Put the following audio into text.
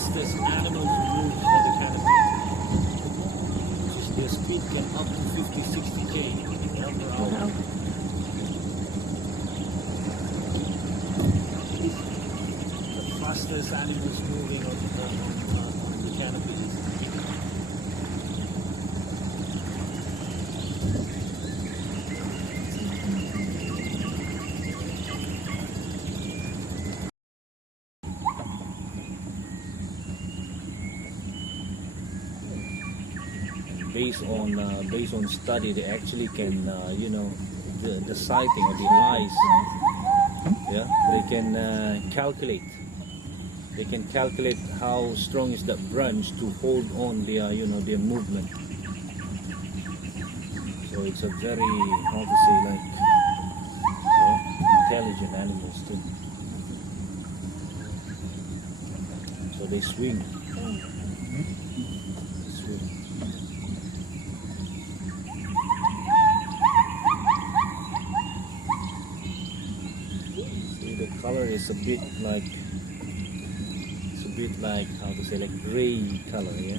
fastest animals move on the canopy. Their speed can up to 50-60 km per hour. Wow. The fastest animals moving on the canopy. Based on study, they actually can the sighting of the eyes. Yeah, they can calculate how strong is that branch to hold on their their movement. So it's a very, how to say, like, intelligent animals too. So they swing. The color is a bit like, how to say, like gray color, yeah.